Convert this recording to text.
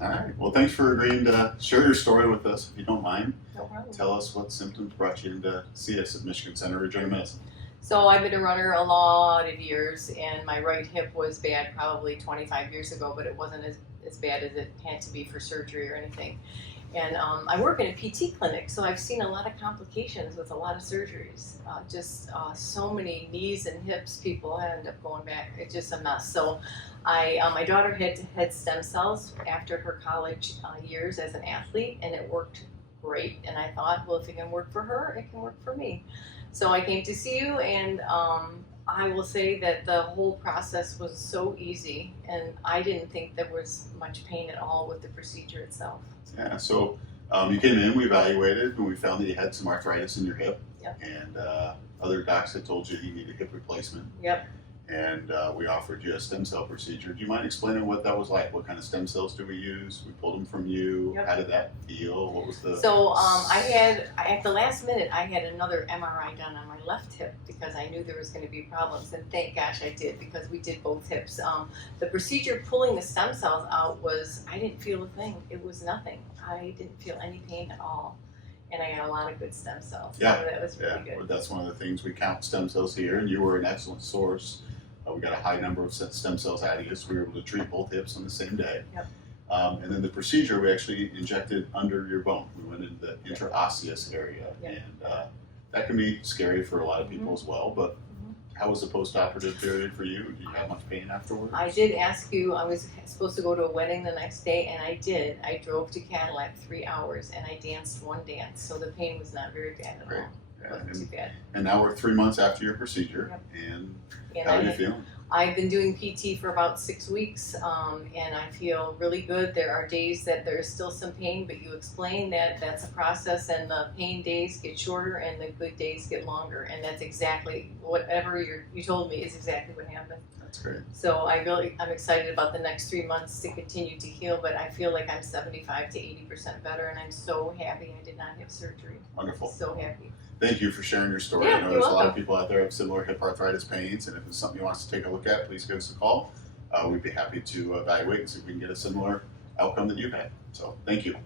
All right. Well, thanks for agreeing to share your story with us, if you don't mind. No problem. Tell us what symptoms brought you in to see us at Michigan Center of Regenerative Medicine. So I've been a runner a lot of years, and my right hip was bad probably 25 years ago, but it wasn't as bad as it had to be for surgery or anything. And I work in a PT clinic, so I've seen a lot of complications with a lot of surgeries. So many knees and hips people end up going back. It's just a mess. So my daughter had stem cells after her college years as an athlete, and it worked great. And I thought, well, if it can work for her, it can work for me. So I came to see you, and I will say that the whole process was so easy, and I didn't think there was much pain at all with the procedure itself. Yeah. So you came in, we evaluated, and we found that you had some arthritis in your hip. Yep. And other docs had told you you needed hip replacement. Yep. And we offered you a stem cell procedure. Do you mind explaining what that was like? What kind of stem cells do we use? We pulled them from you. Yep. How did that feel? What was the... So at the last minute, I had another MRI done on my left hip because I knew there was going to be problems, and thank gosh I did, because we did both hips. The procedure pulling the stem cells out I didn't feel a thing. It was nothing. I didn't feel any pain at all. And I got a lot of good stem cells. Yeah. So that was really good. Well, that's one of the things. We count stem cells here, and you were an excellent source. We got a high number of stem cells out of you, so we were able to treat both hips on the same day. Yep. And then the procedure, we actually injected under your bone. We went into the interosseous area, Yep. and that can be scary for a lot of people as well. But how was the post-operative period for you? Did you have much pain afterwards? I did ask you, I was supposed to go to a wedding the next day, and I did. I drove to Cadillac 3 hours, and I danced one dance, so the pain was not very bad at all. It wasn't too bad. And now we're 3 months after your procedure, Yep. and And how are you feeling? I've been doing PT for about 6 weeks, and I feel really good. There are days that there's still some pain, but you explain that that's a process, and the pain days get shorter and the good days get longer, and that's exactly whatever you told me is exactly what happened. That's great. So I'm excited about the next 3 months to continue to heal, but I feel like I'm 75 to 80% better, and I'm so happy I did not have surgery. Wonderful. So happy. Thank you for sharing your story. Yeah, I know you're there's a lot of welcome. people out there who have similar hip arthritis pains, and if it's something you want us to take a look at, please give us a call. We'd be happy to evaluate and see if we can get a similar outcome that you've had. So thank you.